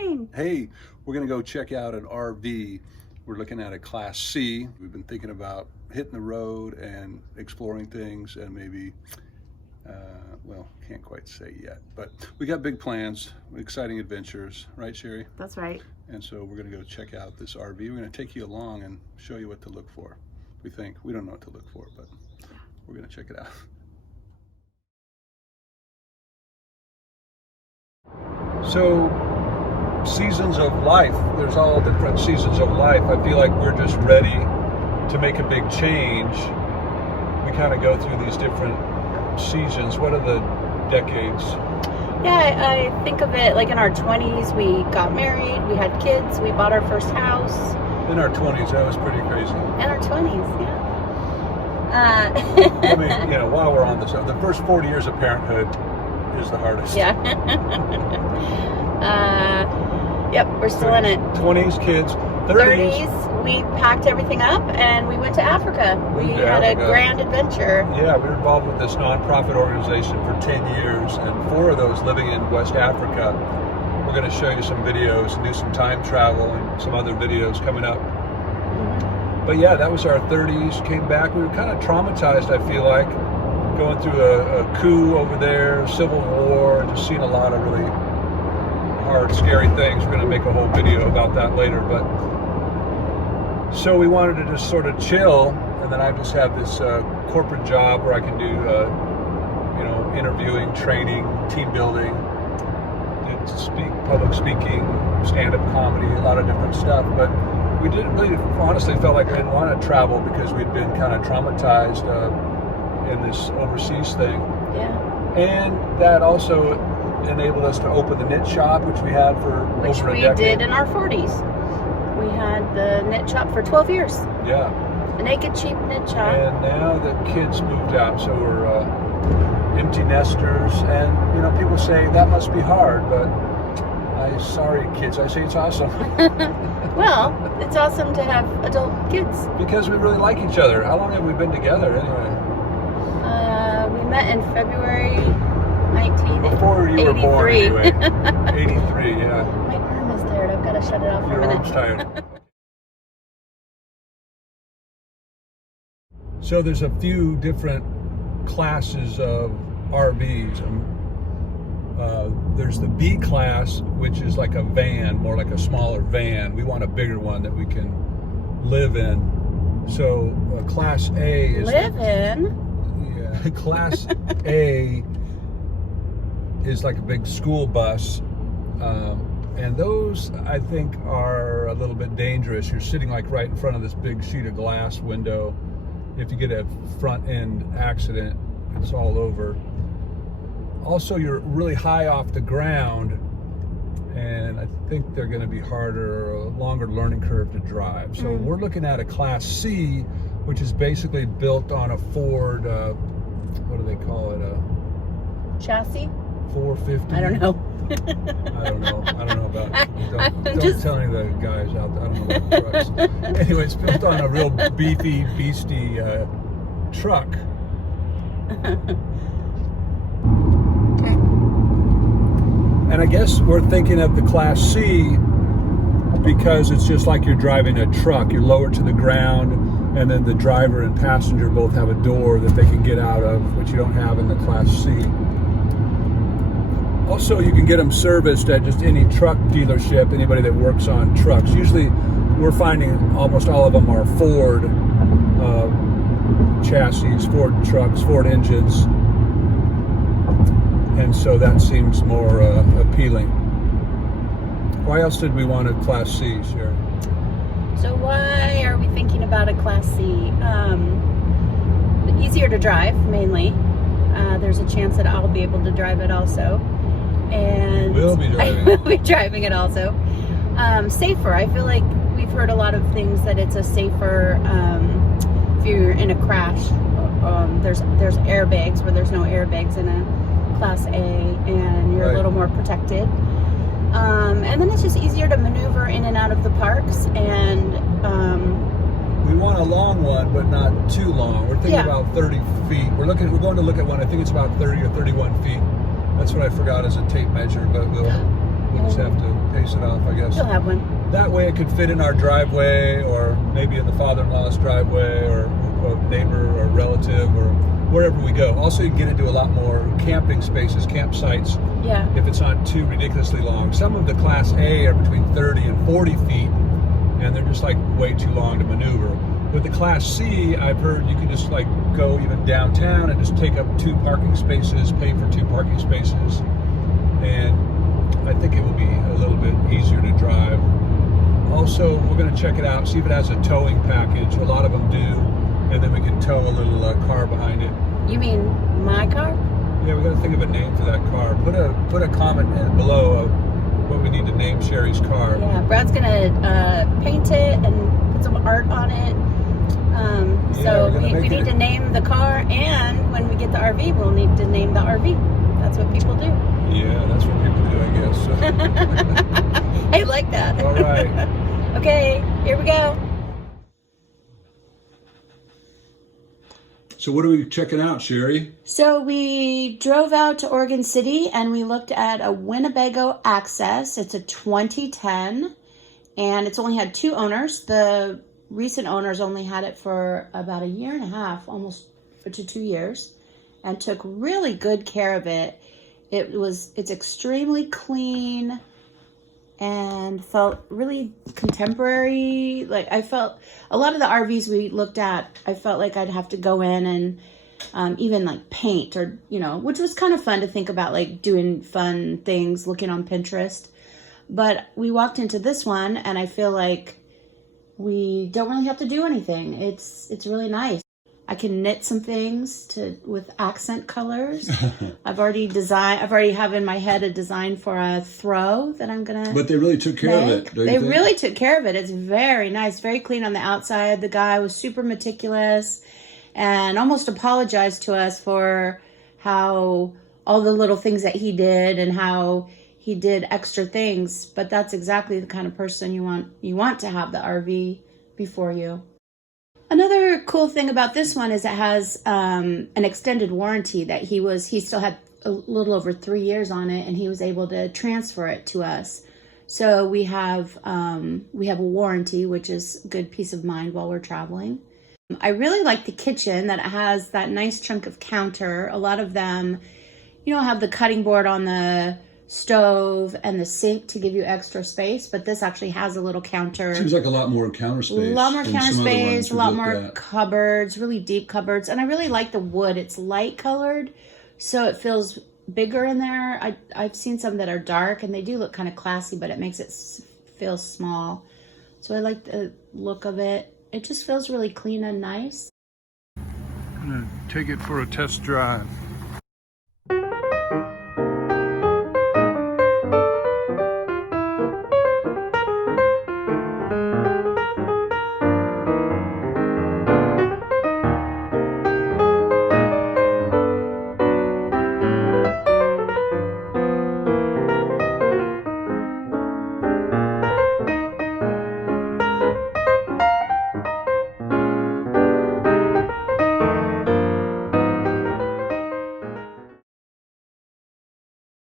morning. Hey, we're going to go check out an RV. We're looking at a Class C. We've been thinking about hitting the road and exploring things and maybe, well, can't quite say yet, but we got big plans, exciting adventures, right, Cheri? That's right. And so we're going to go check out this RV. We're going to take you along and show you what to look for. We think. We don't know what to look for, but we're going to check it out. So, seasons of life. There's all different seasons of life. I feel like we're just ready to make a big change. We kind of go through these different seasons. What are the decades? Yeah, I think of it like in our 20s, we got married, we had kids, we bought our first house. In our 20s, that was pretty crazy. In our 20s, yeah. I mean, you know, while we're on this, the first 40 years of parenthood is the hardest. Yeah. Yep, we're still in it. 20s, kids. 30s, we packed everything up and we went to Africa. We had a grand adventure. Yeah, we were involved with this nonprofit organization for 10 years, and 4 of those living in West Africa. We're going to show you some videos and do some time travel and some other videos coming up. Mm-hmm. But yeah, that was our 30s. Came back. We were kind of traumatized, I feel like, going through a coup over there, civil war, and just seeing a lot of really hard, scary things. We're going to make a whole video about that later. But so we wanted to just sort of chill, and then I just have this corporate job where I can do, you know, interviewing, training, team building, public speaking, stand-up comedy, a lot of different stuff. But we didn't really, honestly, felt like I didn't want to travel because we'd been kind of traumatized in this overseas thing. Yeah. And that also enabled us to open the knit shop, which we had for over a decade. Which we did in our 40s. We had the knit shop for 12 years. Yeah. A naked, cheap knit shop. And now the kids moved out, so we're empty nesters. And, you know, people say that must be hard, but sorry, kids, I say it's awesome. Well, it's awesome to have adult kids. Because we really like each other. How long have we been together, anyway? We met in February 1983. Before you were born, anyway. 83, yeah. My arm is tired. I've got to shut it off for a minute. Your arm's tired. So there's a few different classes of RVs. There's the B class, which is like a van, more like a smaller van. We want a bigger one that we can live in. So Class A is... Live in? Yeah, Class A is like a big school bus. And those, I think, are a little bit dangerous. You're sitting like right in front of this big sheet of glass window. If you get a front end accident, it's all over. Also, you're really high off the ground, and I think they're going to be harder, a longer learning curve to drive. So we're looking at a Class C, which is basically built on a Ford, what do they call it? Chassis? 450? I don't know. I don't know about don't tell any of the guys out there. I don't know about trucks. Anyway, it's built on a real beefy, beastie truck. And I guess we're thinking of the Class C because it's just like you're driving a truck. You're lower to the ground, and then the driver and passenger both have a door that they can get out of, which you don't have in the Class C. Also, you can get them serviced at just any truck dealership, anybody that works on trucks. Usually, we're finding almost all of them are Ford chassis, Ford trucks, Ford engines. And so that seems more appealing. Why else did we want a Class C, Cheri? So why are we thinking about a Class C? Easier to drive, mainly. There's a chance that I'll be able to drive it also. And we'll be driving I will be driving it also. Safer. I feel like we've heard a lot of things that it's a safer if you're in a crash. There's airbags where there's no airbags in a Class A, and you're a little more protected. And then it's just easier to maneuver in and out of the parks. And we want a long one, but not too long. We're thinking about 30 feet. We're going to look at one. I think it's about 30 or 31 feet. That's what I forgot as a tape measure, but we'll just have to pace it off, I guess. You'll have one. That way it could fit in our driveway, or maybe in the father-in-law's driveway, or neighbor or relative, or wherever we go. Also, you can get into a lot more camping spaces, campsites, Yeah. if it's not too ridiculously long. Some of the Class A are between 30 and 40 feet, and they're just like way too long to maneuver. With the Class C, I've heard you can just like go even downtown and just take up 2 parking spaces, pay for 2 parking spaces, and I think it will be a little bit easier to drive. Also, we're going to check it out, see if it has a towing package. A lot of them do, and then we can tow a little car behind it. You mean my car? Yeah, we got to think of a name for that car. Put a comment in below of what we need to name Cheri's car. Yeah, Brad's gonna paint it and put some art on it. So we need to name the car, and when we get the RV, we'll need to name the RV. That's what people do. Yeah, that's what people do, I guess. I like that. All right. Okay, here we go. So what are we checking out, Cheri? So we drove out to Oregon City and we looked at a Winnebago Access. It's a 2010 and it's only had 2 owners. The recent owners only had it for about 1.5 years, almost to 2 years, and took really good care of it. It's extremely clean and felt really contemporary. Like I felt a lot of the RVs we looked at, I felt like I'd have to go in and even like paint, or, you know, which was kind of fun to think about, like doing fun things, looking on Pinterest. But we walked into this one and I feel like we don't really have to do anything. It's really nice. I can knit some things with accent colors. I've already have in my head a design for a throw that I'm gonna. But they really took care of it. They really took care of it. It's very nice, very clean on the outside. The guy was super meticulous, and almost apologized to us for how all the little things that he did and how he did extra things. But that's exactly the kind of person you want to have the RV before you. Another cool thing about this one is it has an extended warranty that he still had a little over 3 years on it, and he was able to transfer it to us. So we have a warranty, which is a good peace of mind while we're traveling. I really like the kitchen, that it has that nice chunk of counter. A lot of them, you know, have the cutting board on the stove and the sink to give you extra space, but this actually has a little counter. Seems like a lot more counter space. A lot more counter space, a lot more cupboards, really deep cupboards. And I really like the wood. It's light colored, so it feels bigger in there. I've seen some that are dark and they do look kind of classy, but it makes it feel small. So I like the look of it. It just feels really clean and nice. I'm gonna take it for a test drive.